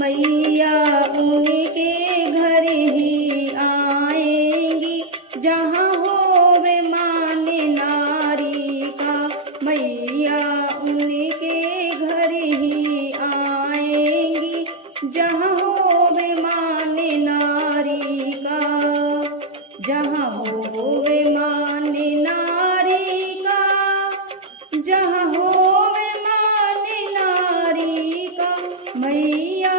मैया उनके घर ही आएंगी, जहाँ होवे मान नारी का। मैया उनके घर ही आएंगी, जहाँ होवे मान नारी का। जहाँ होवे मान नारी का, जहाँ होवे मान नारी का। मैया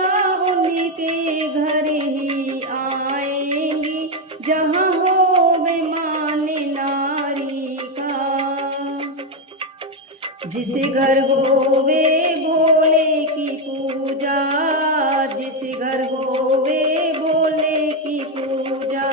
उनके घर ही आएंगी, जहाँ होवे मान नारी का। जिस घर होवे भोले की पूजा, जिस घर होवे भोले की पूजा।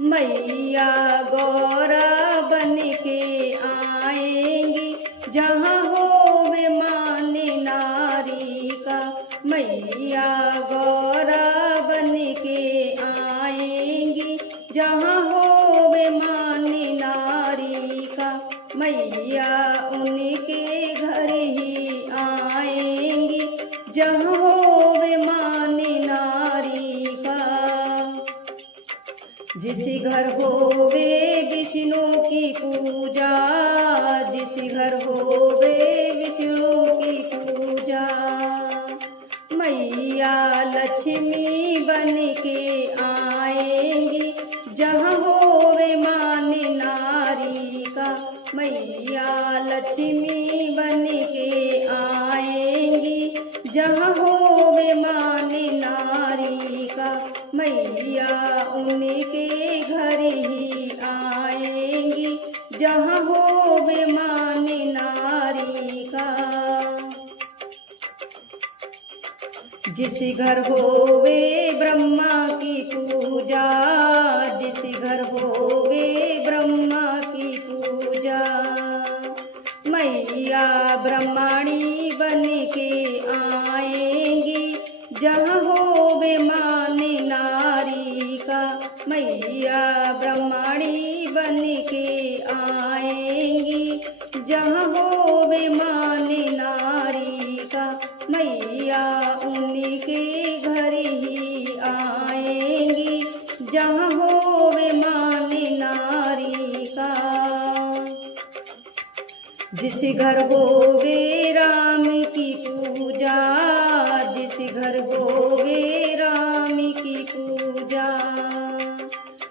मैया गौरा बन के आएंगी, जहाँ होवे मान नारी का। मैया गौरा बन के आएंगी, जहाँ होवे मान नारी का। मैया उनके घर ही आएंगी, जहाँ होवे मान नारी का। जिस घर होवे विष्णु की पूजा, जिस घर होवे विष्णु की पूजा। मैया लक्ष्मी बन के आएंगी, जहाँ होवे मान नारी का। मैया लक्ष्मी बन के आएंगी, जहाँ होवे मान नारी का। मैया उनके घर ही आएंगी, जहाँ होवे मान नारी का। जिस घर होवे ब्रह्मा की पूजा, जिस घर होवे ब्रह्मा की पूजा। मैया ब्रह्मणी बन के आएंगी, जहाँ होवे मान नारी का। मैया ब्रह्मणी बन के आएंगी, जहाँ होवे मान नारी का। मैया उनके घर ही आएंगी, जहाँ होवे मान नारी का। जिस घर होवे राम की पूजा, जिस घर होवे राम की पूजा।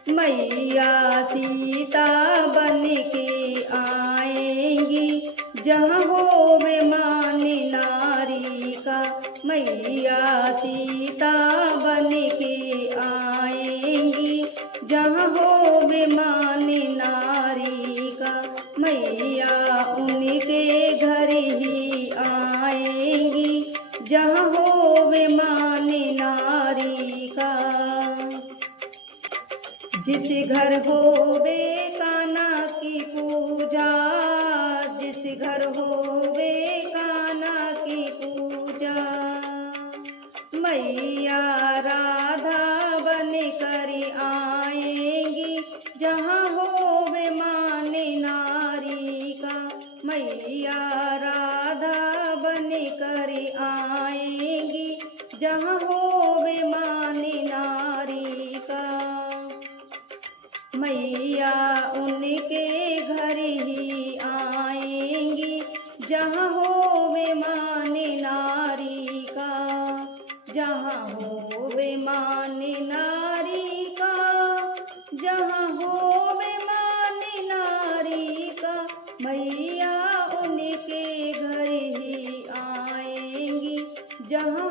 मैया सीता बन के आएंगी, जहाँ होवे मान नारी का। मैया सीता बन के आएंगी, जहाँ होवे मान नारी का। मैया उनके घर ही आएंगी, जहाँ होवे मान नारी का। जिस घर होवे कान्हा की पूजा, जिस घर होवे कान्हा की पूजा। मैया राधा बन कर आएंगी, जहाँ होवे मान नारी का। मैया राधा बन कर आएंगी, जहाँ होवे मान नारी का। मैया उनके घर ही आएंगी, जहाँ होवे मान नारी का। जहाँ होवे मान नारी का, जहाँ होवे मान नारी का। मैया उनके घर ही आएंगी, जहाँ